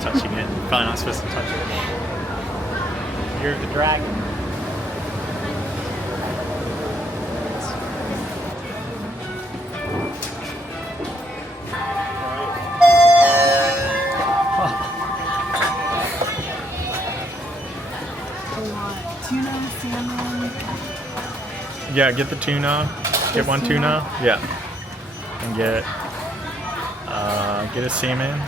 Touching it. Probably not supposed to touch it. You're the dragon. Tuna, salmon. Yeah, get the tuna. Get one tuna. Yeah. And get a salmon.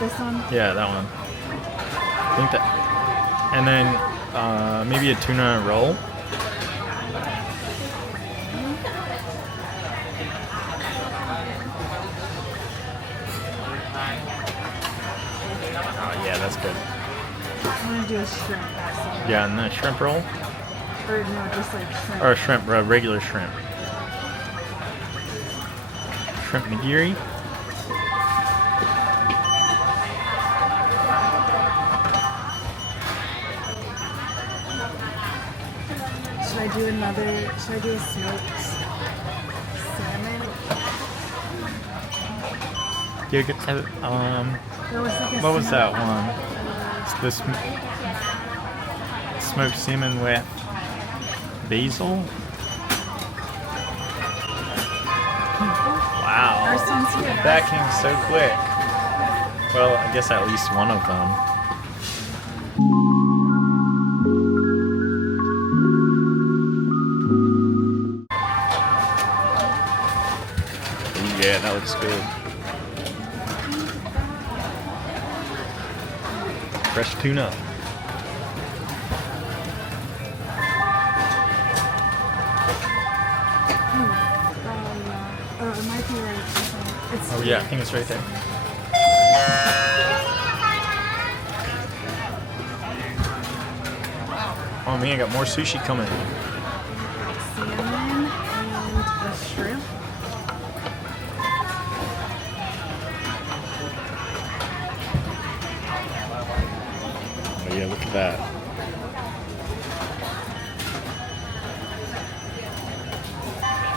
This one? Yeah, that one. I think that. And then maybe a tuna roll. Oh yeah, that's good. I'm gonna do a shrimp. Yeah, and then a shrimp roll. Or no, just like shrimp. Or a shrimp, regular shrimp. Shrimp nigiri. Should I do a smoked salmon? Yeah, get There was like a what was that salmon. one? It's this smoked salmon with basil. Wow, First one's here, guys. that came so quick. Well, I guess at least one of them. Ooh, yeah, that looks good. Fresh tuna. Oh, it might be right. It's Oh yeah, I think it's right there. Oh man, I got more sushi coming. salmon and a shrimp. Oh yeah, look at that.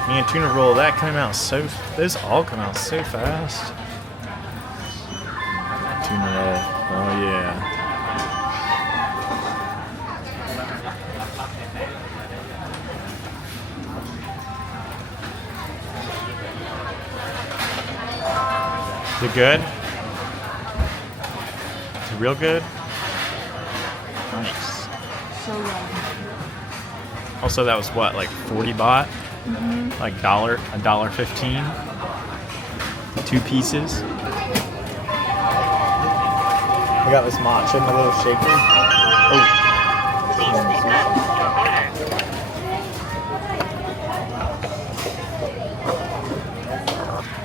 Man, tuna roll, that came out so, those all come out so fast. Tuna roll, oh yeah. Is it good? Is it real good? Nice. So good. Also, that was what, like 40 baht? Like $1.15. 2 pieces. We got this matcha in the little shaker. Oh.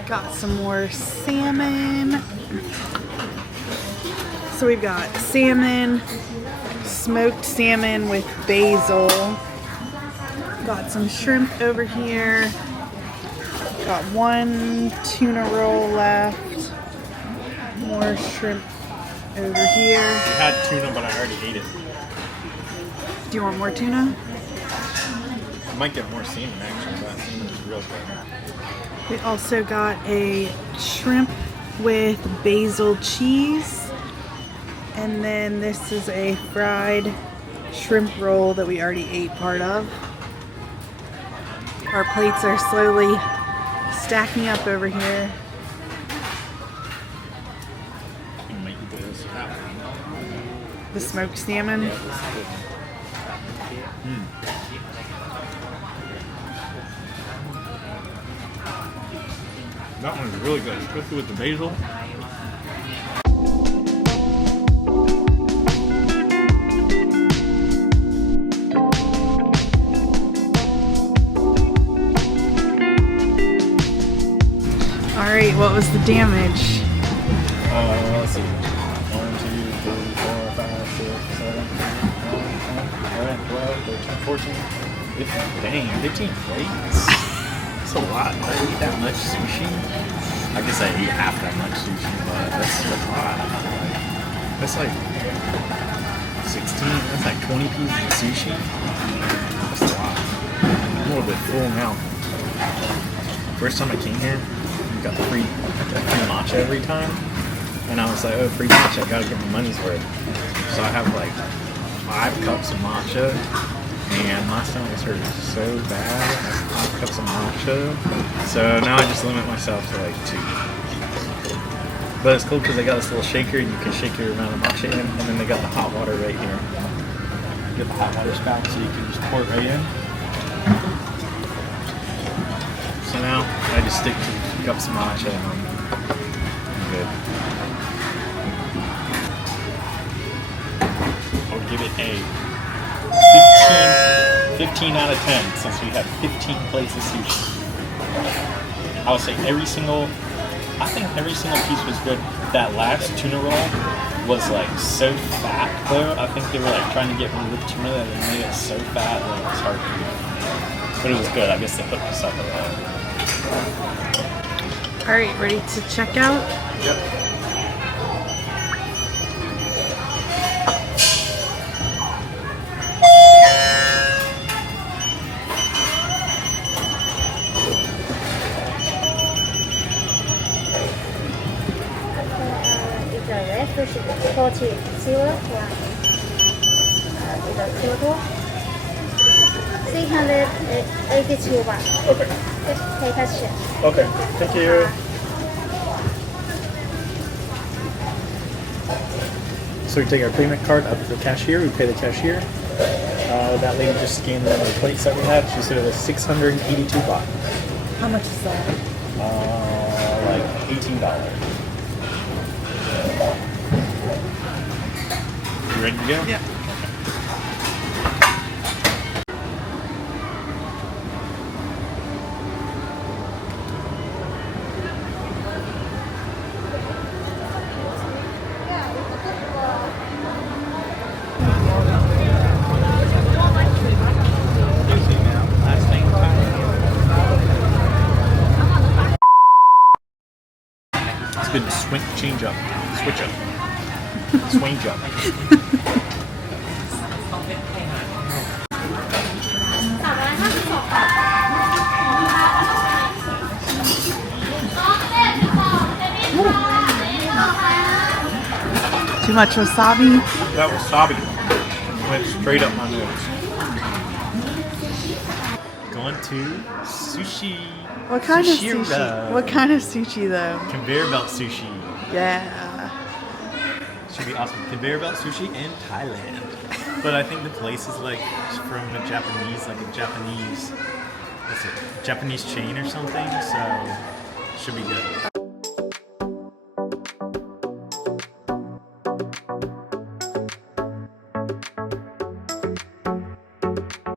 Got some more salmon. So we've got salmon, smoked salmon with basil. Got some shrimp over here. Got one tuna roll left. More shrimp over here. I had tuna, but I already ate it. Do you want more tuna? I might get more salmon actually, but salmon is real good. We also got a shrimp with basil cheese. And then this is a fried shrimp roll that we already ate part of. Our plates are slowly stacking up over here. I might eat this. The smoked salmon. Yeah, this is good. That one's really good, especially with the basil. Alright, what was the damage? Let's see. 1, 2, 3, 4, 5, 6, 7, 8, 9, 10, 11, 12, 13, 14, 15. Dang, 15 plates. That's a lot. I eat that much sushi. I guess I eat half that much sushi, but that's a lot. That's like 16, that's like 20 pieces of sushi. That's a lot. I'm a little bit full now. First time I came here, we got free matcha every time. And I was like, oh, free matcha, I gotta get my money's worth. So I have like 5 cups of matcha, and my stomach hurts so bad. I have 5 cups of matcha. So now I just limit myself to like 2. But it's cool because they got this little shaker, and you can shake your amount of matcha in, and then they got the hot water right here. You get the hot water spout, so you can just pour it right in. So now I just stick to 2 cups of matcha, and I'm good. I'll give it a 15 out of 10 since we had 15 plates of sushi. I would say every single piece was good. That last tuna roll was like so fat though. I think they were like trying to get rid of the tuna that they made it so fat that it was hard to eat. But it was good. I guess they hooked us up a lot. Alright, ready to check out? Yep. Sushi 40 silver one. The total 382 baht. Okay. Pay cash. Okay. Thank you. So we take our payment card up to the cashier. We pay the cashier. That lady just scanned the plates that we had. She said it was 682 baht. How much is that? Like $18. You ready to go? Yeah. It's been switch up. Swing up. Too much wasabi? That wasabi went straight up my nose. Going to sushi. What kind of Sushi. sushi? What kind of sushi though? Conveyor belt sushi. Yeah. Should be awesome. Conveyor belt sushi in Thailand. But I think the place is like from a Japanese, Japanese chain or something. So should be good.